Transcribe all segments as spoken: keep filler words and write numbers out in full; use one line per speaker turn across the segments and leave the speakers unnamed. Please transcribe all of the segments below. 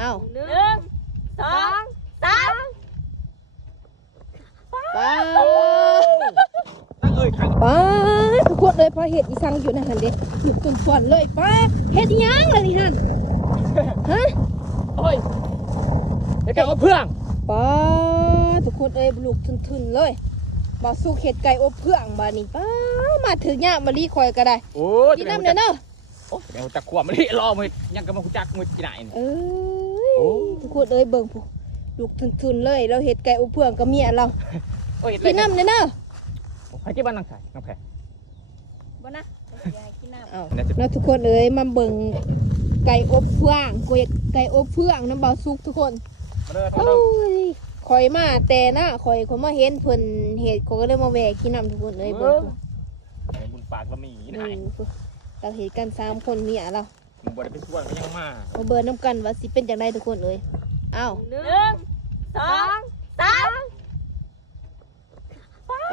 า
หนึ่งสองสาม
ไป
นั่งเอ้ยขัง
ไปทุกคนเลยพอเห็ดอีสังอยู่ในหันเด็กหยุดตุ่มส่วนเลยไปเห็ดยังเลยนี่หันฮะ
โอ้ยไอ้แกว่าเพื่อง
ไปทุกคนเลยลูกทุนๆเลยบ่สู้เห็ดไก่อบเพื่องบานี่ป้ามาถึงเนี่ยมารีคอยก็ได้
โอ้ย
กินน้ำเด้อเนาะ
โอ้ยแกว่าจักขวบมันนี่รอมือยังกับมาจักมือกี่ไหน
เอ้ยทุกคนเลยเบิ่งผู้ลูกทุนๆเลยเราเห็ดไก่อบเพื่องกับเมียเรา
โอ้ย
กินน้ำเด้อเนาะ
ใครที่บ้านนางไข่น้องแพร
บ่นะอยากกินน้ำ
เอาแล้วทุกคนเอ้ยมาเบิ่งไก่อบเพื่องกวยไก่อบเพื่องน้ำเบาซุกทุกคน
มาเด้อ
โอ้ยคอยมาแต่นะคอยคนมาเห็นเพิ่นเห็ดเขาก็เลยมาแวะกินน้ำทุกคนเอ้ยเบิ่งผู้
บุญปากละมี
เบิ่
นาย
งผู้เราเห็นกันสามคนเมียเรา
มึงบ่ได้ไปช่วยมันยังมา
มาเบิ่งน้ำกันว่าสิเป็นจังไดทุกคนเอ้ยเอ้า
หนึ่งสองสาม
ไป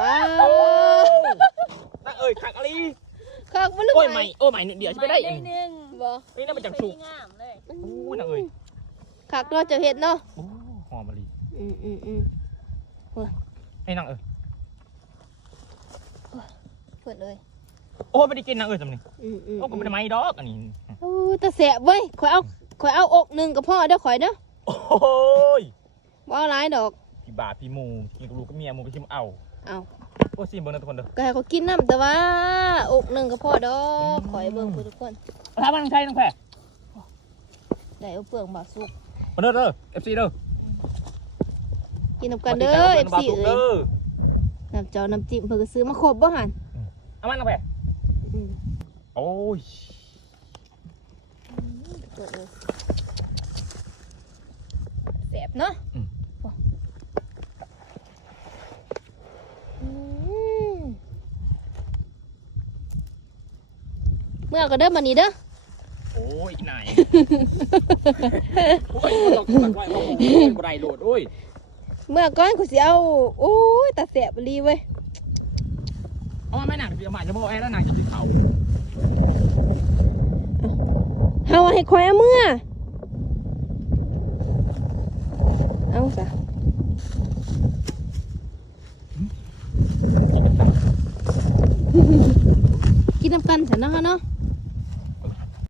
นั่งเอ้ยขังอะไร
คักบ่ลึก
โอ้ย
ไห
ใหม่โอ้ยใหม่เดี๋ยวจะไปได้
หนึ่ง
บ่
นี่น่ามันจังสุก
งามเลย
โอ้ยนั่งเอ้ย
คักเราจะเห็ดเนาะ
โอ้หอมมะลิ
อืมอืมอืม
ไอ้นั่งเอ้ย
เพิ่นเอ้ย
โอ้ไม่ได้กินนั่งเอ้ยจำนี่
อืมอืม
โอ้ก็ไม่ได้ไม้ดอกอันนี้
โอ้ตาแสบเว้ยข่อยเอาข่อยเอาอกหนึงกับพ่อเด้อข่อยเด้อ
โอ้ย
บ่เอาหลายดอก
พี่บาพี่มูกินกับลูกกับเมียมูไปชิมเอา
เอา
โอ้ซิมเบิ้งนะทุกคนเด้อ
ก็ให้เขากินน้ำแต่ว่าอกหนึ่งก็พอดอกขอให้เบิ่งผู้ทุกคน
ถ้าบ้านน้องชายน้องแพร
ได้เอาเปลือกบาสุก
มาเด้อเด้อเอฟซีเด้อ
กินน้ำกันเด้อเอฟซีเอ้ยน้ำเจ้าน้ำจิ้มเพิ่นก็ซื้อมาครบบ่หัน
เอามันน้องแพร
อืม
โอ้ย
เปิดเลยแสบเนาะอืมเมื่อก็เด้อมานี่เด้อ
โอ้ยนายโอ้ยมันต้องตัดไว้ว่าโอ้ยบ่ได้โดดโอ้ย
เมื่อก่อนกูสิเอาโอ้ยตาแสบอีหลีเว้ย
เอามาไม่หนักเดี๋ยวมาจะบอกแอนแล้วนายจะติดเขา
เฮาให้คอยเอาเมื่อเอาซะกินน้ำกันฉันเนาะเนาะ